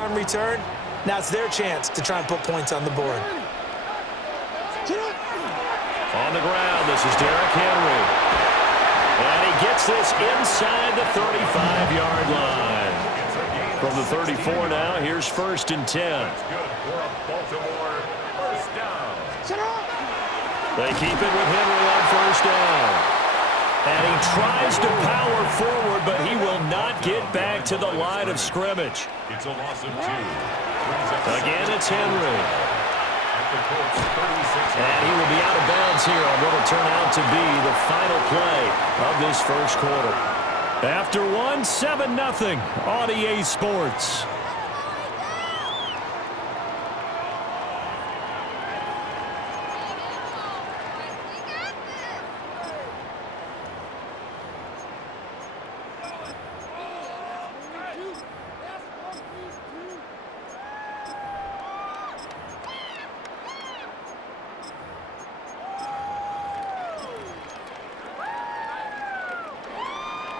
On return, now it's their chance to try and put points on the board. On the ground, this is Derrick Henry. And he gets this inside the 35-yard line. From the 34 now, here's 1st and 10. They keep it with Henry on 1st down. And he tries to power forward, but he will not get back to the line of scrimmage. It's a loss of 2. Again, it's Henry. And he will be out of bounds here on what will turn out to be the final play of this first quarter. After one, 7-0 on EA Sports.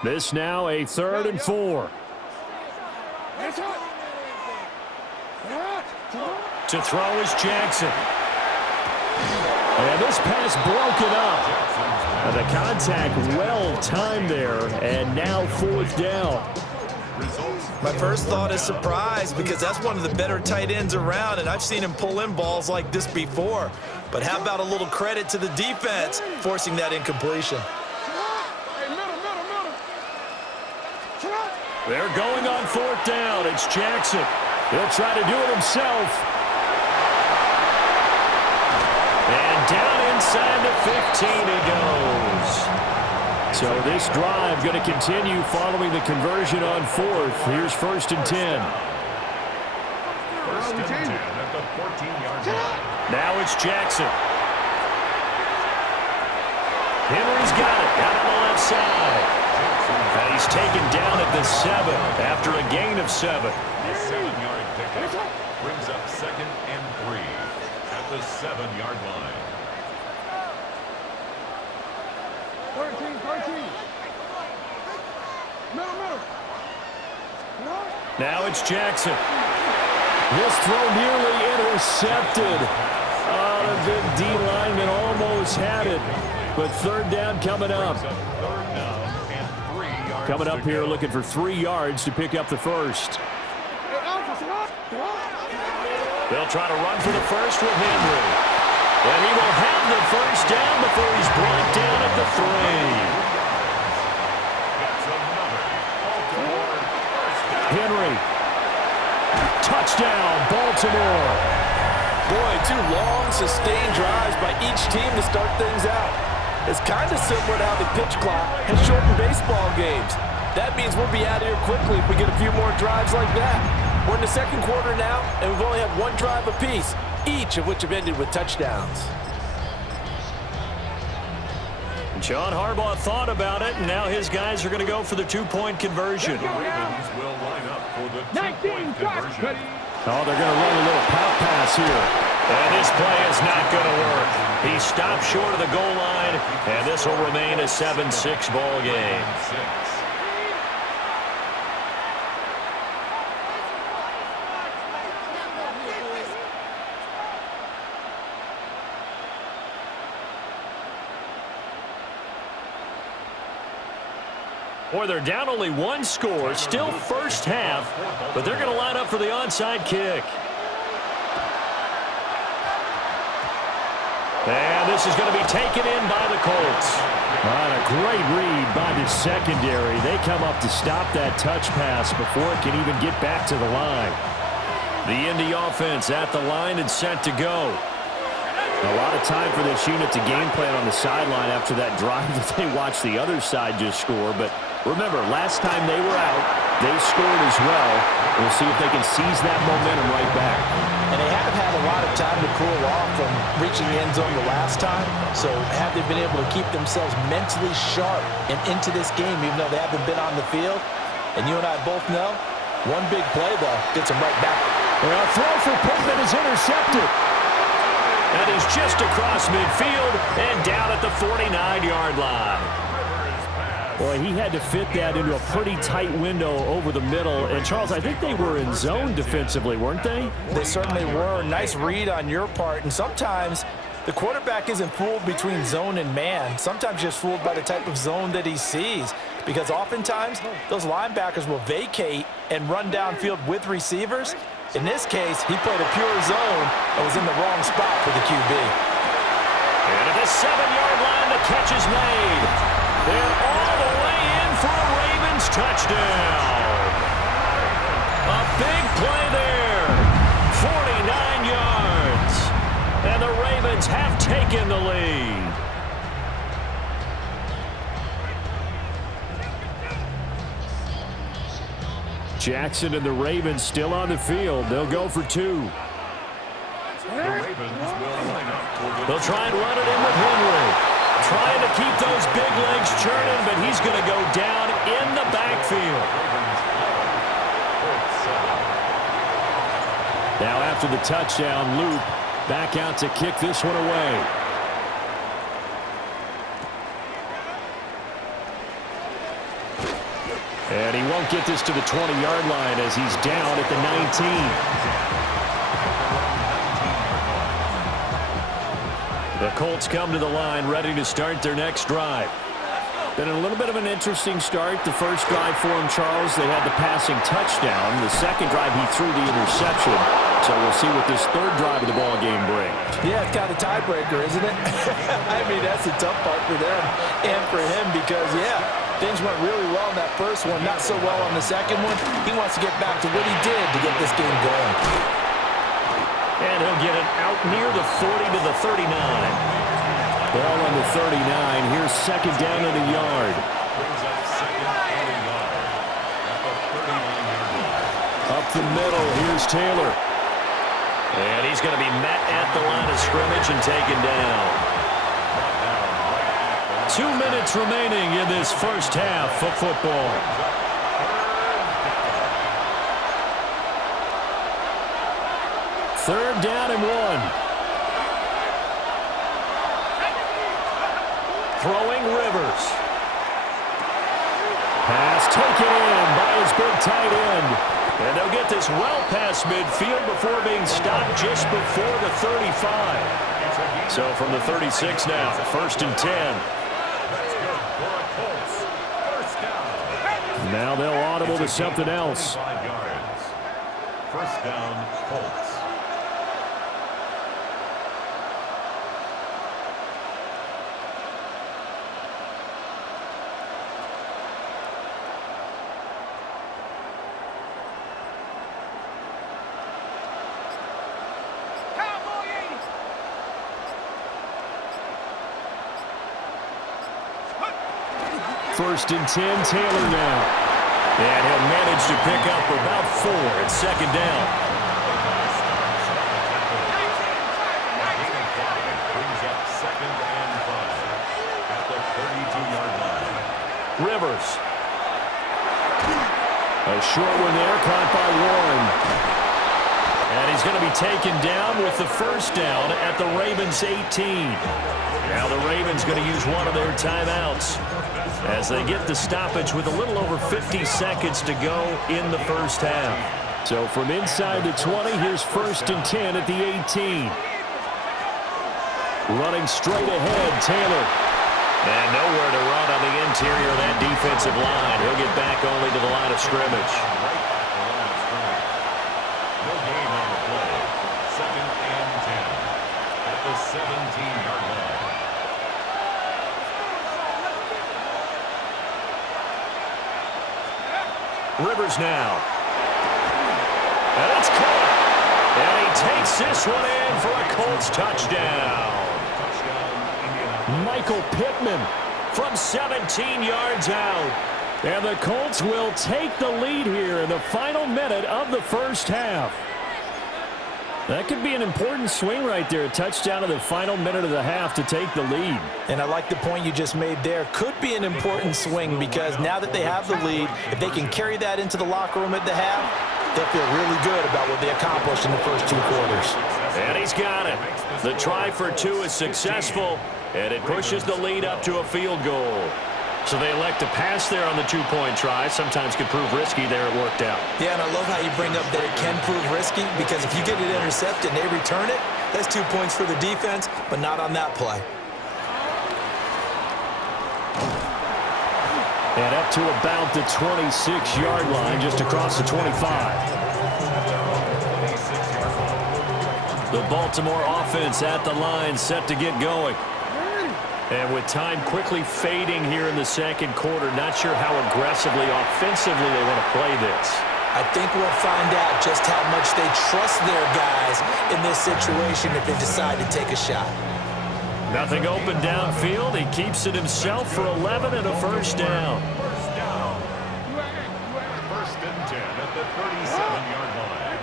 This now a 3rd and 4. To throw is Jackson. And this pass broken up. And the contact well timed there. And now 4th down. My first thought is surprise because that's one of the better tight ends around, and I've seen him pull in balls like this before. But how about a little credit to the defense forcing that incompletion? They're going on 4th down. It's Jackson. He'll try to do it himself. And down inside the 15 he goes. So this drive going to continue following the conversion on 4th. Here's 1st and 10. 1st and 10 at the 14-yard line. Now it's Jackson. Henry's got it out on the left side. And he's taken down at the 7 after a gain of 7. The 7-yard pickup brings up 2nd and 3 at the 7-yard line. 13. Middle. Now it's Jackson. This throw nearly intercepted. The big D lineman almost had it. But 3rd down coming up. Coming up here looking for 3 yards to pick up the first. They'll try to run for the first with Henry. And he will have the first down before he's brought down at the 3. Henry. Touchdown, Baltimore. Boy, 2 long, sustained drives by each team to start things out. It's kind of similar to how the pitch clock has shortened baseball games. That means we'll be out of here quickly if we get a few more drives like that. We're in the 2nd quarter now, and we've only had 1 drive apiece, each of which have ended with touchdowns. John Harbaugh thought about it, and now his guys are going to go for the 2-point conversion. The Ravens will line up for the 2-point conversion. Oh, they're going to run a little pop pass here. And this play is not going to work. He stopped short of the goal line, and this will remain a 7-6 ball game. Boy, they're down only 1 score, still first half, but they're going to line up for the onside kick. And this is going to be taken in by the Colts. And a great read by the secondary. They come up to stop that touch pass before it can even get back to the line. The Indy offense at the line and set to go. A lot of time for this unit to game plan on the sideline after that drive that they watched the other side just score. But remember, last time they were out, they scored as well. We'll see if they can seize that momentum right back. And they have had a lot of time to cool off from reaching the end zone the last time. So have they been able to keep themselves mentally sharp and into this game, even though they haven't been on the field? And you and I both know, one big play, though, gets them right back. Well, a throw for Pittman is intercepted. And he's just across midfield and down at the 49-yard line. Boy, he had to fit that into a pretty tight window over the middle. And, Charles, I think they were in zone defensively, weren't they? They certainly were. Nice read on your part. And sometimes the quarterback isn't fooled between zone and man. Sometimes just fooled by the type of zone that he sees. Because oftentimes, those linebackers will vacate and run downfield with receivers. In this case, he played a pure zone and was in the wrong spot for the QB. And at the 7-yard line, the catch is made. And all the way in for a Ravens touchdown. A big play there. 49 yards. And the Ravens have taken the lead. Jackson and the Ravens still on the field. They'll go for 2. They'll try and run it in with Henry. Trying to keep those big legs churning, but he's going to go down in the backfield. Now after the touchdown, Luke back out to kick this one away. And he won't get this to the 20-yard line as he's down at the 19. The Colts come to the line ready to start their next drive. Been a little bit of an interesting start. The first drive for him, Charles, they had the passing touchdown. The second drive, he threw the interception. So we'll see what this third drive of the ball game brings. Yeah, it's kind of a tiebreaker, isn't it? I mean, that's the tough part for them and for him because, yeah, things went really well in that first one, not so well on the second one. He wants to get back to what he did to get this game going. And he'll get it out near the 40 to the 39. Ball on the 39. Here's second down and a yard. Up the middle. Here's Taylor. And he's going to be met at the line of scrimmage and taken down. 2 minutes remaining in this first half of football. Third down and 1. Throwing Rivers. Pass taken in by his big tight end. And they'll get this well past midfield before being stopped just before the 35. So from the 36 now, first and 10. Now they'll audible to something else. First down, Colts. First and 10, Taylor now. And he'll manage to pick up about 4 at second down. Brings up second and 5 at the 32-yard line. Rivers. A short one there, caught by Warren. And he's going to be taken down with the first down at the Ravens 18. Now the Ravens going to use one of their timeouts as they get the stoppage with a little over 50 seconds to go in the first half. So from inside the 20, here's first and 10 at the 18. Running straight ahead, Taylor. And nowhere to run on the interior of that defensive line. He'll get back only to the line of scrimmage. No gain on the play. Second and 10 at the 17-yard line. Rivers now. And it's caught. And he takes this one in for a Colts touchdown. Michael Pittman from 17 yards out. And the Colts will take the lead here in the final minute of the first half. That could be an important swing right there. A touchdown in the final minute of the half to take the lead. And I like the point you just made there. Could be an important swing because now that they have the lead, if they can carry that into the locker room at the half, they'll feel really good about what they accomplished in the first 2 quarters. And he's got it. The try for 2 is successful, and it pushes the lead up to a field goal. So they elect to pass there on the two-point try. Sometimes could prove risky. There it worked out. Yeah, and I love how you bring up that it can prove risky, because if you get it intercepted and they return it, that's 2 points for the defense, but not on that play. And up to about the 26-yard line, just across the 25. The Baltimore offense at the line, set to get going. And with time quickly fading here in the second quarter, not sure how aggressively, offensively they want to play this. I think we'll find out just how much they trust their guys in this situation if they decide to take a shot. Nothing open downfield. He keeps it himself for 11 and a first down. First and 10 at the 37-yard line.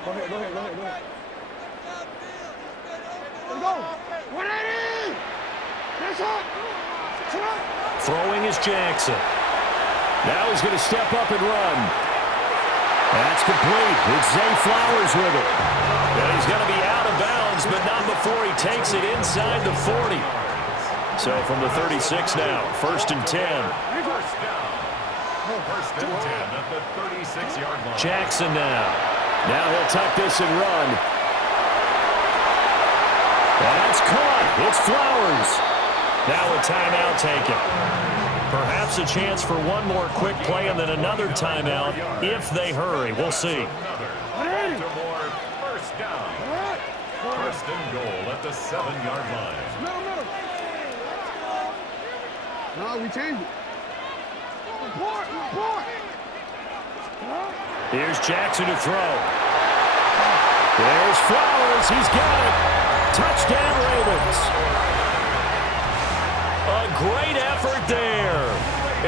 Go ahead. Let's go. 180. That's up. Throwing is Jackson. Now he's going to step up and run. That's complete. It's Zay Flowers with it. And he's going to be out of bounds, but not before he takes it inside the 40. So from the 36 now, first and 10. First down. First and 10 at the 36-yard line. Jackson now. Now he'll tuck this and run. That's caught. It's Flowers. Now a timeout taken. Perhaps a chance for one more quick play and then another timeout if they hurry. We'll see. Baltimore first down. First and goal at the 7-yard line. Middle. No, we changed it. Report. Here's Jackson to throw. There's Flowers. He's got it. Touchdown, Ravens. A great effort there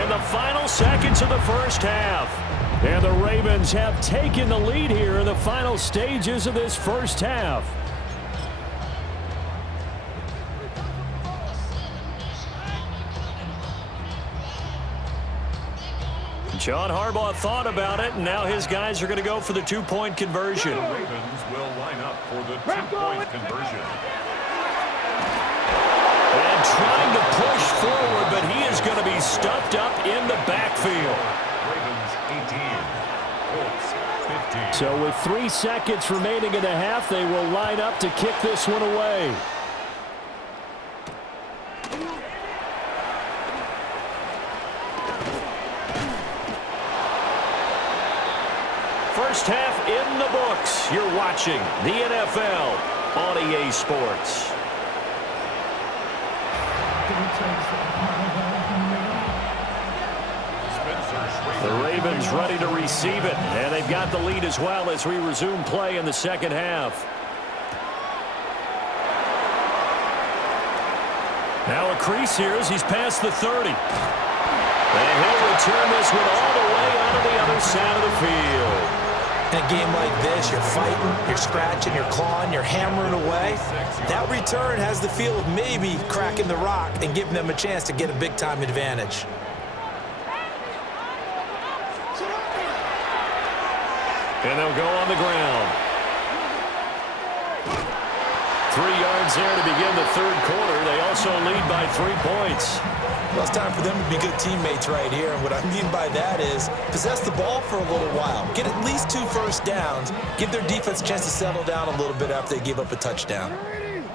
in the final seconds of the first half. And the Ravens have taken the lead here in the final stages of this first half. John Harbaugh thought about it, and now his guys are going to go for the two-point conversion. The Ravens will line up for the two-point conversion. And trying to push forward, but he is going to be stuffed up in the backfield. Ravens 18, Colts 15. So with 3 seconds remaining in the half, they will line up to kick this one away. First half in the books. You're watching the NFL on EA Sports. The Ravens ready to receive it, and they've got the lead as well as we resume play in the second half. Now a crease here as he's past the 30. And he'll return this one all the way out of the other side of the field. In a game like this, you're fighting, you're scratching, you're clawing, you're hammering away. That return has the feel of maybe cracking the rock and giving them a chance to get a big-time advantage. And they'll go on the ground. 3 yards there to begin the third quarter. They also lead by 3 points. Well, it's time for them to be good teammates right here. And what I mean by that is possess the ball for a little while. Get at least 2 first downs. Give their defense a chance to settle down a little bit after they give up a touchdown.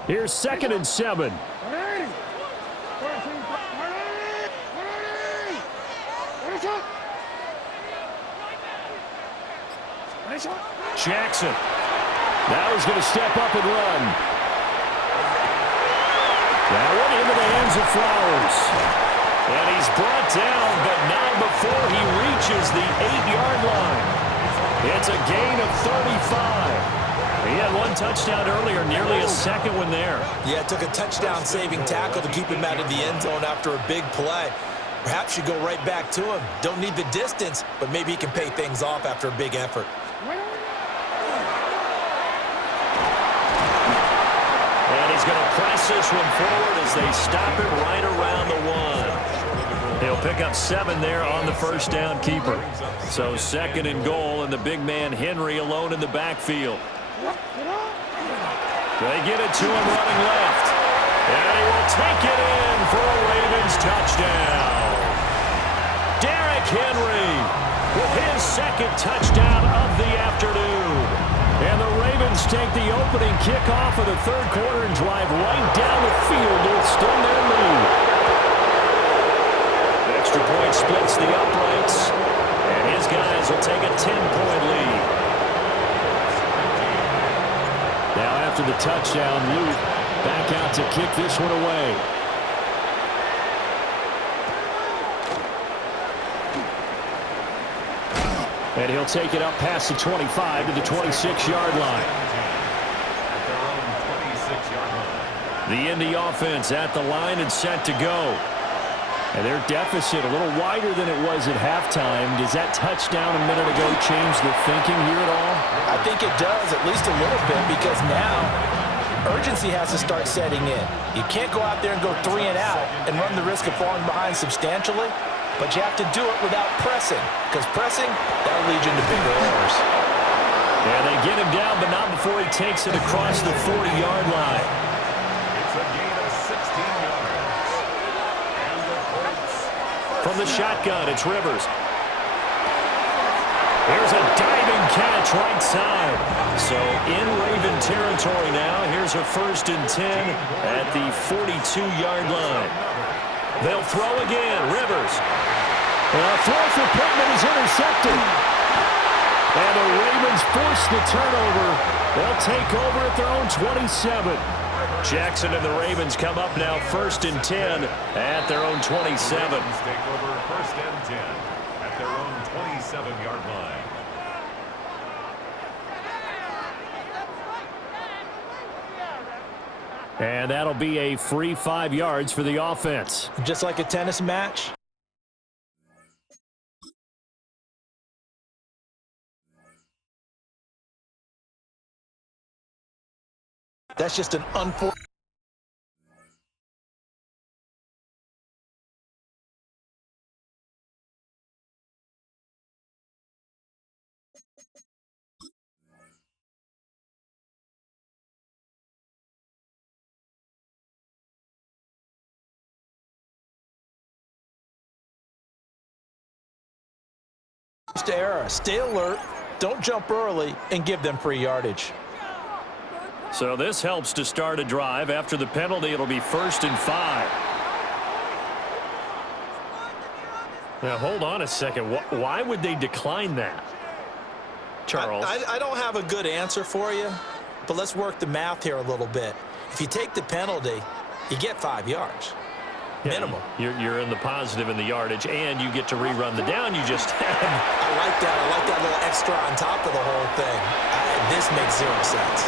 Here's 2nd and 7. Jackson. Now he's going to step up and run. That one into the hands of Flowers. And he's brought down, but not before he reaches the 8-yard line. It's a gain of 35. He had 1 touchdown earlier, nearly a second one there. Yeah, it took a touchdown-saving tackle to keep him out of the end zone after a big play. Perhaps you go right back to him. Don't need the distance, but maybe he can pay things off after a big effort. And he's going to press this one forward as they stop it right around the 1. He'll pick up 7 there on the first down keeper. So 2nd and goal, and the big man Henry alone in the backfield. They get it to him running left. And he will take it in for a Ravens touchdown. Derrick Henry with his second touchdown of the afternoon. And the Ravens take the opening kickoff of the third quarter and drive right down the field to extend their lead. Extra point splits the uprights, and his guys will take a 10-point lead. Now after the touchdown, Luke back out to kick this one away. And he'll take it up past the 25 to the 26-yard line. The Indy offense at the line and set to go. And their deficit a little wider than it was at halftime. Does that touchdown a minute ago change the thinking here at all? I think it does, at least a little bit, because now urgency has to start setting in. You can't go out there and go 3 and out and run the risk of falling behind substantially, but you have to do it without pressing, because pressing, that'll lead you into bigger errors. And they get him down, but not before he takes it across the 40-yard line. It's a gain of 16 yards. And the Colts. From the shotgun, it's Rivers. Here's a diving catch right side. So in Raven territory now. Here's a 1st and 10 at the 42-yard line. They'll throw again. Rivers. A throw for Pittman is intercepted. And the Ravens force the turnover. They'll take over at their own 27. Jackson and the Ravens come up now 1st and 10 at their own 27. Ravens take over 1st and 10 at their own 27-yard line. And that'll be a free 5 yards for the offense. Just like a tennis match. That's just an unfortunate. Error. Stay alert, don't jump early, and give them free yardage. So this helps to start a drive. After the penalty, it'll be 1st and 5. Now, hold on a second. Why would they decline that? Charles? I don't have a good answer for you, but let's work the math here a little bit. If you take the penalty, you get 5 yards. Minimum. You're in the positive in the yardage, and you get to rerun the down you just had. I like that. I like that little extra on top of the whole thing. This makes 0 sense.